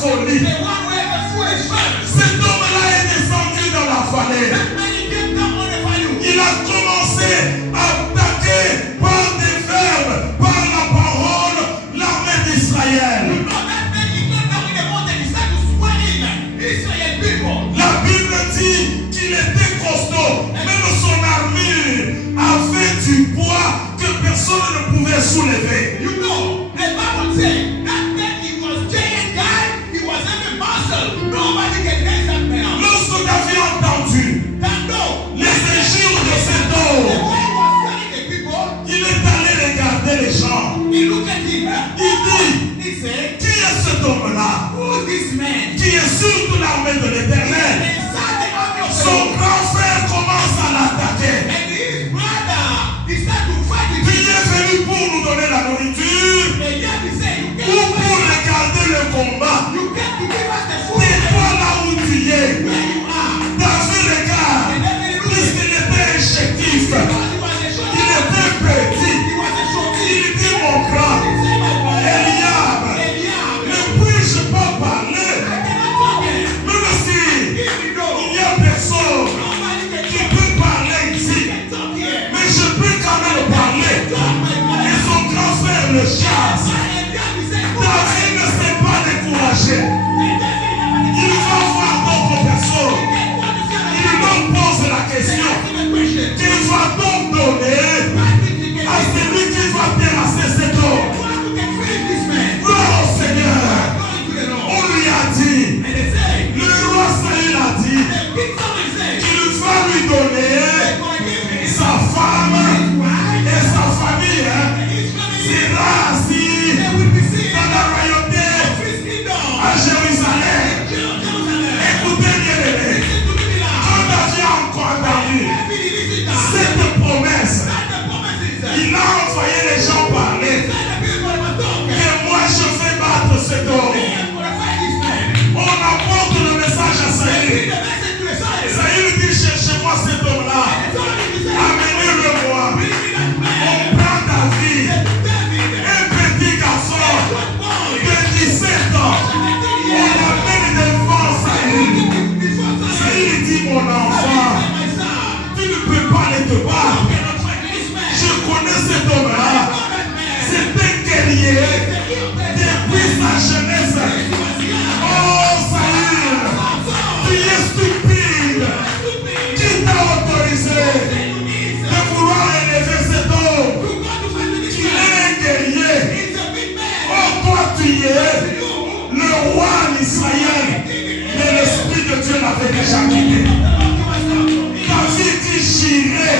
folie. Cet homme-là est descendu dans la vallée. Il a commencé à attaquer par des verbes, par la parole, l'armée d'Israël. La Bible dit qu'il était costaud. Même son armure avait du poids que personne ne pouvait soulever. Lorsque tu as entendu les injures de cet homme, il est allé regarder les gens. Il dit, qui est cet homme-là qui est sur toute l'armée de l'Éternel? Son grand frère commence à l'attaquer. Tu es venu pour nous donner la nourriture ou pour regarder le combat? Tais-toi là où tu es. David regarde, puisqu'il était un chétif, il était petit, il dit mon grand, Eliab, ne puis-je pas parler? Même si il n'y a personne qui peut parler ici, mais je peux quand même parler. Et son grand frère le chasse. David ne s'est pas découragé. Il va voir d'autres personnes. Il leur pose la question. Qu'il va donc donner à celui qui va terrasser cet homme? Gloire au Seigneur. On lui a dit, le roi Saül a dit qu'il va lui donner sa femme et sa famille sera assis dans la royauté à Jérusalem. Écoutez bien les mecs, quand David a encore entendu cette promesse, il a envoyé les gens parler que moi je vais battre cet homme. On apporte le message à Saül. Saül dit, cherchez-moi cet homme-là, amenez-le-moi. On prend David, un petit garçon de 17 ans. On l'amène devant Saül. Saül dit, mon enfant, tu ne peux pas aller te battre. Je connais cet homme-là. C'est un guerrier depuis sa jeunesse. Oh Saül, tu es stupide. Qui t'a autorisé de vouloir élever cet homme? Tu es un guerrier. Oh, toi tu es le roi d'Israël. Mais l'Esprit de Dieu l'avait déjà quitté. David dit, j'irai.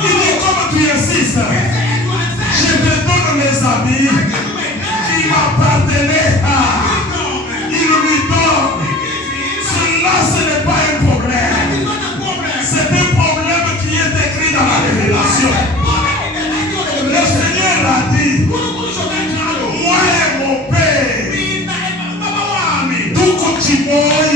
Il dit, comme tu insistes, je te donne mes habits qui m'appartenaient à. Il lui donne. Cela, ce n'est pas un problème. C'est un problème qui est écrit dans la révélation. Le Seigneur a dit, moi et mon Père, tout comme tu m'as